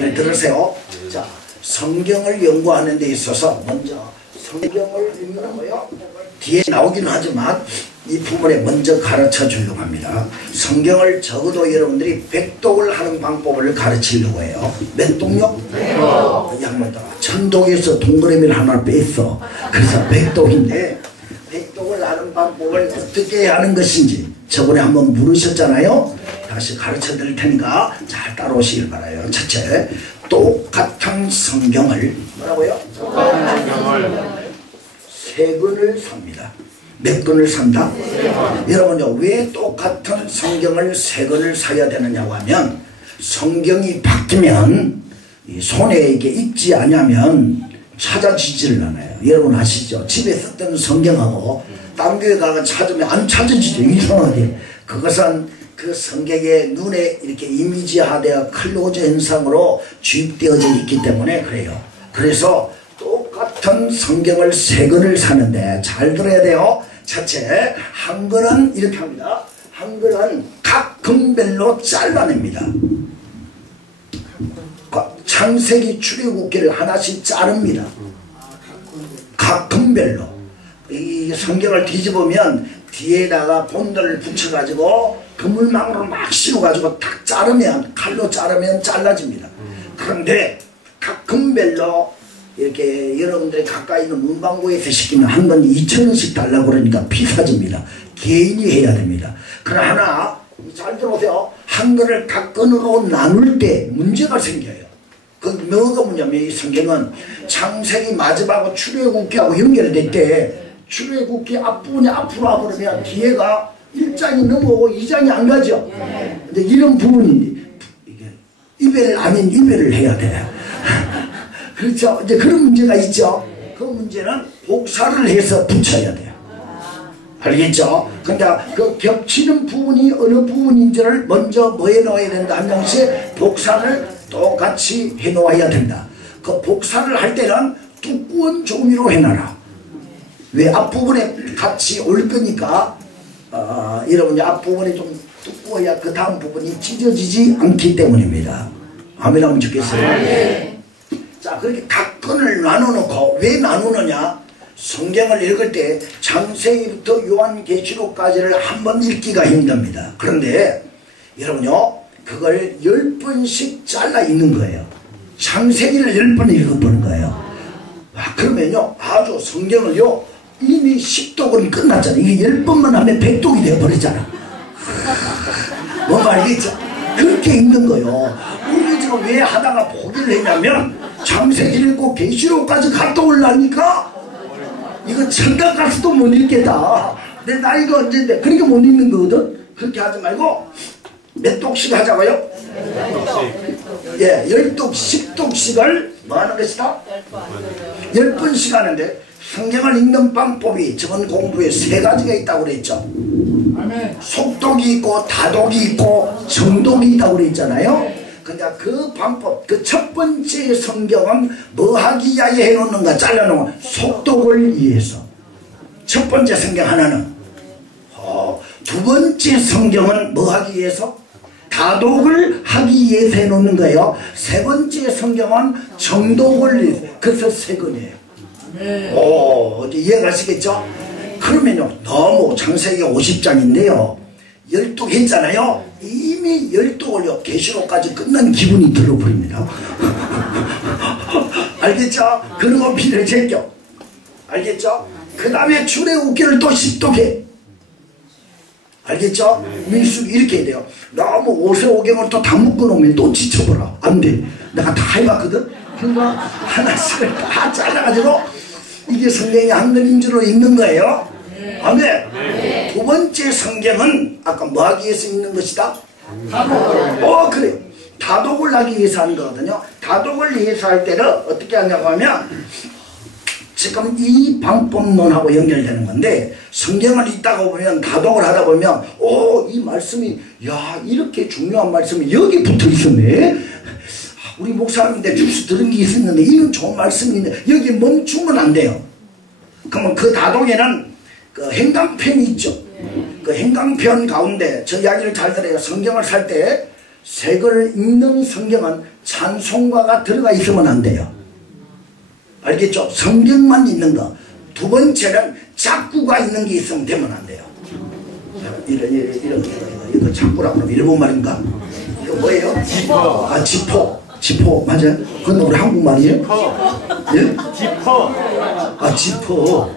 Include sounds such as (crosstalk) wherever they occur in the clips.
네, 들으세요. 자, 성경을 연구하는 데 있어서 먼저 성경을 읽는 거요. 뒤에 나오기는 하지만 이 부분에 먼저 가르쳐 주려고 합니다. 성경을 적어도 여러분들이 백독을 하는 방법을 가르치려고 해요. 몇 한번 더. 천독에서 동그라미를 하나 뺐어. 그래서 백독인데 백독을 하는 방법을 어떻게 하는 것인지 저번에 한번 물으셨잖아요. 다시 가르쳐 드릴 테니까 잘 따라오시길 바라요. 첫째, 똑같은 성경을 뭐라고요? 세 권을 삽니다. 몇 권을 산다? 여러분요 왜 똑같은 성경을 세 권을 사야 되느냐고 하면 성경이 바뀌면 이 손에 이게 있지 않으면 찾아지지를 않아요. 여러분 아시죠? 집에 썼던 성경하고 딴 교회 가서 찾으면 안 찾아지죠. 이상하게. 그것은 그 성경의 눈에 이렇게 이미지화되어 클로즈 현상으로 주입되어져 있기 때문에 그래요. 그래서 똑같은 성경을 세 권을 사는데 잘 들어야 돼요. 첫째, 한 권은 이렇게 합니다. 한 권은 각 금별로 잘라냅니다. 창세기 출애굽기를 하나씩 자릅니다. 각 금별로. 이 성경을 뒤집으면 뒤에다가 본드를 붙여가지고 그물망으로 막 씌워가지고 탁 자르면 칼로 자르면 잘라집니다. 그런데 각 금별로 이렇게 여러분들이 가까이 있는 문방구에서 시키면 한건 2천원씩 달라고 그러니까 비싸집니다. 개인이 해야 됩니다. 그러나 잘 들어보세요. 한 권을 각 건으로 나눌 때 문제가 생겨요. 그 뭐가 뭐냐면 이 성경은 창세기 마지막하고 출애굽기하고 연결될 때 출애굽기 앞부분이 앞으로 와버리면 뒤에가 1장이 넘어오고 2장이 안 가죠. 근데 이런 부분이 이게 이별 아닌 이별을 해야 돼요. (laughs) 그렇죠. 이제 그런 문제가 있죠. 그 문제는 복사를 해서 붙여야 돼요. 알겠죠? 근데 그 겹치는 부분이 어느 부분인지를 먼저 뭐에 넣어야 된다 한 명씩 복사를 똑같이 해 놓아야 된다. 그 복사를 할 때는 두꺼운 종이로 해놔라. 왜 앞부분에 같이 올 거니까 어, 여러분이 앞부분이 좀 두꺼워야 그 다음 부분이 찢어지지 않기 때문입니다. 아멘 하면 좋겠어요. 네. 자 그렇게 각 건을 나눠놓고 왜 나누느냐 성경을 읽을 때 창세기부터 요한계시록까지를 한 번 읽기가 힘듭니다. 그런데 여러분요 그걸 열 번씩 잘라 읽는 거예요. 창세기를 열 번 읽어보는 거예요. 아, 그러면요 아주 성경을요 이미 10독은 끝났잖아요. 이게 열 번만 하면 100독이 되어버리잖아. (laughs) 뭔가 알겠죠? 그렇게 읽는 거요. 우리 지금 왜 하다가 포기를 했냐면 창세기 읽고 계시록까지 갔다 올라니까 이거 천당 가서도 못 읽겠다. 내 나이가 언제인데 그렇게 못 읽는 거거든. 그렇게 하지 말고 몇 독씩 하자고요? 예, 열 독, 십 독씩을 뭐 하는 것이다? 열 번씩 하는데 성경을 읽는 방법이 저번 공부에 세 가지가 있다고 그랬죠. 속독이 있고 다독이 있고 정독이 있다고 그랬잖아요. 그러니까 그 방법, 그 첫 번째 성경은 뭐 하기 위하여 해놓는가 잘라놓은 속독을 위해서. 첫 번째 성경 하나는 어, 두 번째 성경은 뭐 하기 위해서? 다독을 하기 위해서 해놓는 거예요. 세 번째 성경은 정독을 위해서. 그래서 세 권이에요. 오, 이해가시겠죠? 그러면요, 너무 창세기 50장인데요. 열독 했잖아요. 이미 열독을요, 계시록까지 끝난 기분이 들어버립니다. (laughs) 알겠죠? 그리고 비를 제껴. 알겠죠? 그 다음에 출애굽기를 또 십독해. 알겠죠? 민숙이 이렇게 해야 돼요. 너무 오세오경을 또 다 묶어놓으면 또 지쳐버려. 안 돼. 내가 다 해봤거든? 그러니까 하나씩을 다 잘라가지고 이게 성경의 한글인 줄로 읽는 거예요. 아멘. 네. 두 번째 성경은 아까 뭐 하기 위해서 읽는 것이다? 다독을. 어 그래요. 다독을 하기 위해서 하는 거거든요. 다독을 위해서 할 때는 어떻게 하냐고 하면 지금 이 방법론하고 연결되는 건데 성경을 읽다가 보면 다독을 하다 보면 오 이 말씀이 야 이렇게 중요한 말씀이 여기 붙어 있었네 우리 목사님인데 주스 들은 게 있었는데 이건 좋은 말씀인데 여기 멈추면 안 돼요 그러면 그 다독에는 그 행강편이 있죠 그 행강편 가운데 저 이야기를 잘 들어요 성경을 살 때 색을 읽는 성경은 찬송가가 들어가 있으면 안 돼요. 알겠죠? 성경만 있는 거. 두 번째는 작구가 있는 게 있으면 되면 안 돼요. 이런, 이런, 이런, 이런, 이거 작구라고 그러면 일본 말인가? 이거 뭐예요? 지퍼. 아, 지포. 지포, 맞아요? 그건 우리 한국말이에요? 예? 지퍼. 아, 지퍼.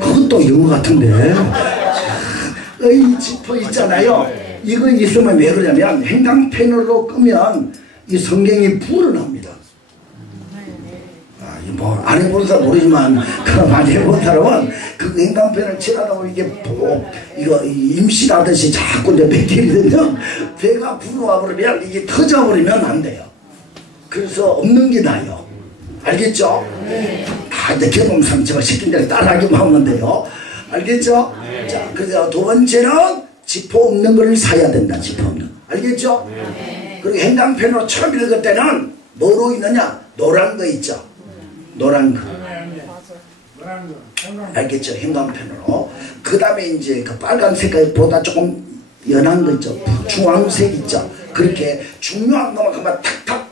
그것도 영어 같은데. 이 지퍼 있잖아요. 이거 있으면 왜 그러냐면 행강펜으로 끄면 이 성경이 불어납니다. 아, 이뭐 안 해본 사람 모르지만 그럼 많이 해본 사람은 그 행강펜을 칠하다 보면 이게 뭐 이거 임신하듯이 자꾸 맥히거든요. 배가 불어와 버리면 이게 터져버리면 안 돼요. 그래서 없는 게 나아요. 알겠죠? 다 이제 경험상 제가 시킨 대로 따라하기만 하면 돼요. 알겠죠? 자, 그래서 두 번째는 지퍼 없는 걸 사야 된다. 지퍼 없는. 거. 알겠죠? 그리고 행강펜으로 처음 읽을 때는 뭐로 있느냐? 노란 거 있죠? 노란 거. 알겠죠? 행강펜으로. 그 다음에 이제 그 빨간 색깔보다 조금 연한 거 있죠? 주황색 있죠? 그렇게 중요한 것만 그만 탁탁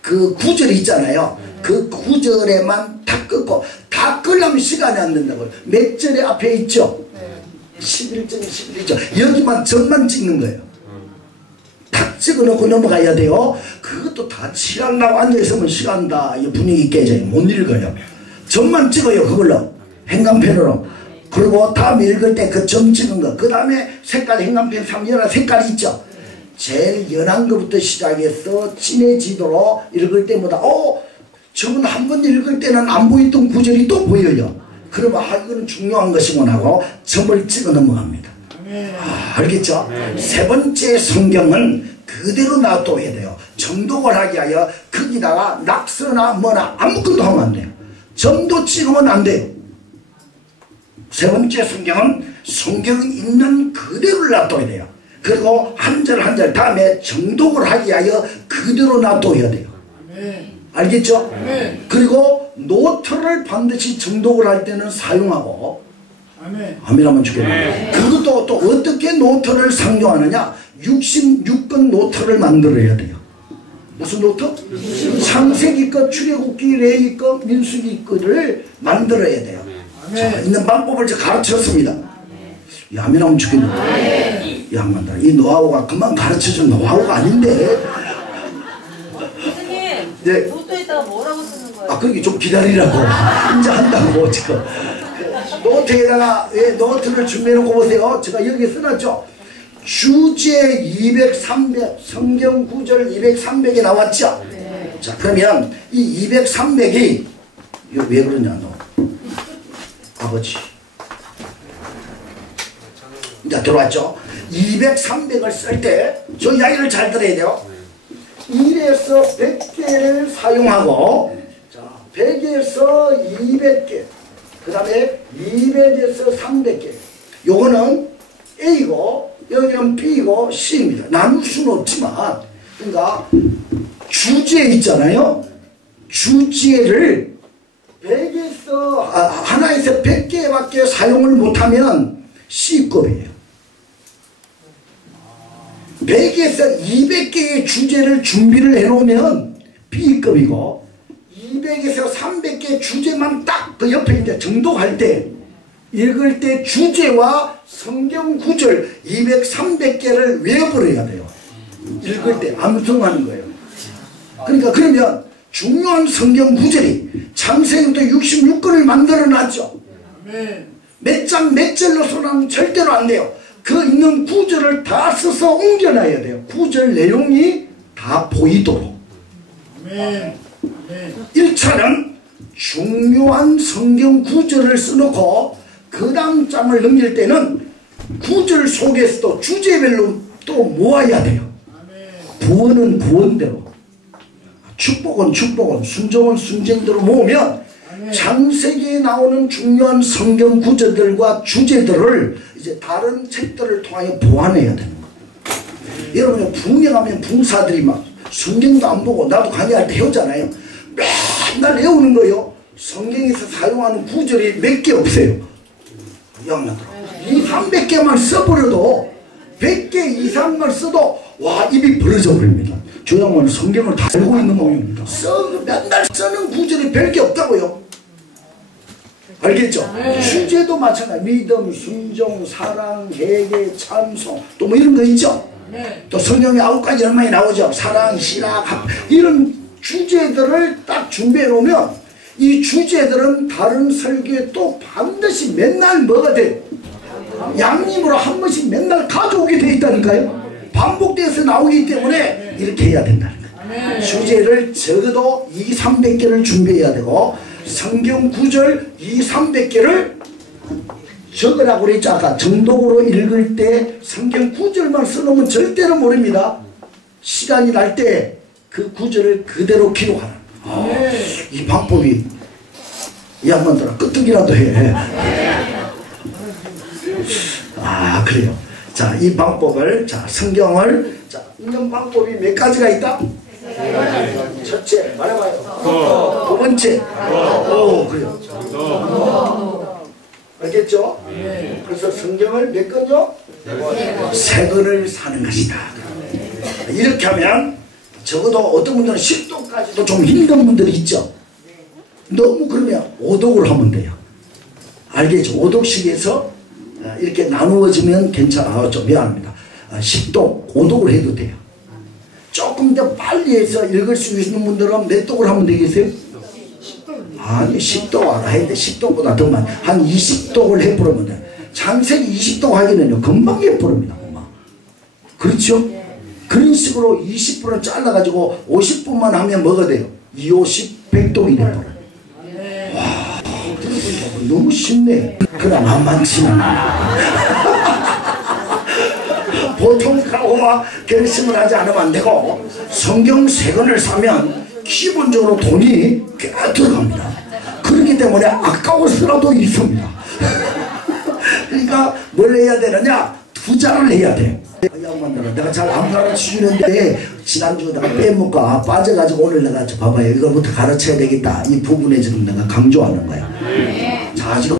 그 구절이 있잖아요. 그 구절에만 탁 끊고 다 끌려면 시간이 안 된다고요. 몇 절에 앞에 있죠? 11절, 11절. 여기만 점만 찍는 거예요. 탁 찍어놓고 넘어가야 돼요. 그것도 다 시간 나고 앉아있으면 시간 다이 분위기 깨져요. 못 읽어요. 점만 찍어요. 그걸로. 행간펜으로. 그리고 다음 읽을 때 그 점 찍은 거. 그 다음에 색깔, 행간펜 3여러 색깔이 있죠. 제일 연한 것부터 시작해서 진해지도록 읽을 때마다 어 저분 한 번 읽을 때는 안 보였던 구절이 또 보여요. 그러면 아 이거는 중요한 것이구나 하고 점을 찍어 넘어갑니다. 아, 알겠죠? 세 번째 성경은 그대로 놔둬야 돼요. 정독을 하게 하여 거기다가 낙서나 뭐나 아무것도 하면 안 돼요. 점도 찍으면 안 돼요. 세 번째 성경은 성경 있는 그대로 놔둬야 돼요. 그리고 한 절 한 절 다음에 정독을 하게 하여 그대로 놔둬야 돼요. 알겠죠? 그리고 노트를 반드시 정독을 할 때는 사용하고 아멘. 아멘 하면 좋겠네요. 그것도 또 어떻게 노트를 상정하느냐? 66건 노트를 만들어야 돼요. 무슨 노트? 창세기 것, 출애굽기, 레위 것, 민수기 것을 만들어야 돼요. 자, 있는 방법을 제가 가르쳤습니다. 야, 아멘 하면 좋겠네. 야, 만다. 이 노하우가 그만 가르쳐준 노하우가 아닌데. 선생님, 네. 노트에다가 뭐라고 쓰는 거예요? 아, 그러게 좀 기다리라고. 이제 한다고, 지금. 노트에다가, 예, 노트를 준비해놓고 보세요. 제가 여기 써놨죠. 주제 200, 300, 성경 구절 200, 300이 나왔죠. 자, 그러면 이 200, 300이, 이거 왜 그러냐, 너. 아버지. 이제 들어왔죠. 200, 300을 쓸 때, 저 이야기를 잘 들어야 돼요. 1에서 100개를 사용하고 자 100에서 200개 그 다음에 200에서 300개 요거는 A고 여기는 B고 C입니다. 나눌 수는 없지만 그러니까 주제 있잖아요. 주제를 100에서 아, 하나에서 100개밖에 사용을 못하면 C급이에요. 100에서 200개의 주제를 준비를 해놓으면 B급이고 200에서 300개 주제만 딱 그 옆에 이제 정독할 때 읽을 때 주제와 성경 구절 200, 300개를 외워버려야 돼요. 읽을 때 암송하는 거예요. 그러니까 그러면 중요한 성경 구절이 창세기부터 66권을 만들어 놨죠. 아멘. 몇장 몇 절로서는 절대로 안 돼요. 그 있는 구절을 다 써서 옮겨놔야 돼요. 구절 내용이 다 보이도록. 아멘. 아멘. 1차는 중요한 성경 구절을 써놓고 그 다음 장을 넘길 때는 구절 속에서도 주제별로 또 모아야 돼요. 구원은 구원대로 축복은 축복은 순종은 순종대로 모으면 창세기에 나오는 중요한 성경 구절들과 주제들을 이제 다른 책들을 통하여 보완해야 되는 거예요. 여러분 붕괴하면 붕사들이 막 성경도 안 보고 나도 강의할 때 해오잖아요. 맨날 외우는 거요. 성경에서 사용하는 구절이 몇 개 없어요. 양반들. 이 300개만 써버려도 100개 이상을 써도 와 입이 벌어져 버립니다. 저 양반은 성경을 다 알고 있는 모양입니다. 써 맨날 쓰는 구절이 별게 없다고요. 알겠죠? 주제도 마찬가지. 믿음, 순종, 사랑, 회개, 찬송 또 뭐 이런 거 있죠? 아멘. 또 성경에 아홉 가지 얼마나 나오죠. 사랑, 신학, 합 이런 주제들을 딱 준비해 놓으면 이 주제들은 다른 설교에 또 반드시 맨날 뭐가 돼? 양님으로 한 번씩 맨날 가져오게 돼 있다니까요. 반복돼서 나오기 때문에 이렇게 해야 된다는 거예요. 주제를 적어도 2, 300개를 준비해야 되고 성경 구절 2, 300개를 적으라고 그랬죠 아까 정독으로 읽을 때 성경 구절만 써놓으면 절대로 모릅니다 시간이 날 때 그 구절을 그대로 기록하라 아, 이 방법이 이 양반들아 끄떡이라도 해 아 그래요 자 이 방법을 자 성경을 자 읽는 방법이 몇 가지가 있다? 첫째 말해봐요 두 번째 오 그래요 알겠죠? 그래서 성경을 몇 권요? 세 권을 사는 것이다. 이렇게 하면 적어도 어떤 분들은 10도까지도 좀 힘든 분들이 있죠. 너무 그러면 5독을 하면 돼요. 알겠죠? 5독씩 해서 어, 이렇게 나누어지면 괜찮아. 아, 좀 미안합니다. 10독, 5독을 해도 돼요. 조금 더 빨리 해서 읽을 수 있는 분들은 몇 독을 하면 되겠어요? 아니 10도 알아 해야 돼 10도보다 더 많이 한 20도를 해버리면 돼 창세기 20도 하기는요 금방 해버립니다 금방 그렇죠? 그런 식으로 20분을 잘라가지고 50분만 하면 뭐가 돼요? 2, 50, 100독이 돼버려 와 너무 쉽네 그러나 만만치는 않아 (laughs) 보통 가오와 결심을 하지 않으면 안 되고 성경 세 권을 사면 기본적으로 돈이 꽤 들어갑니다. 그렇기 때문에 아까워서라도 있습니다. (laughs) 그러니까 뭘 해야 되느냐? 투자를 해야 돼. 이 양반들은 내가 잘 안 가르쳐주는데 지난주 내가 빼먹고 아, 빠져가지고 오늘 내가 저 봐봐요. 이거부터 가르쳐야 되겠다. 이 부분에 지금 내가 강조하는 거야. 자 지금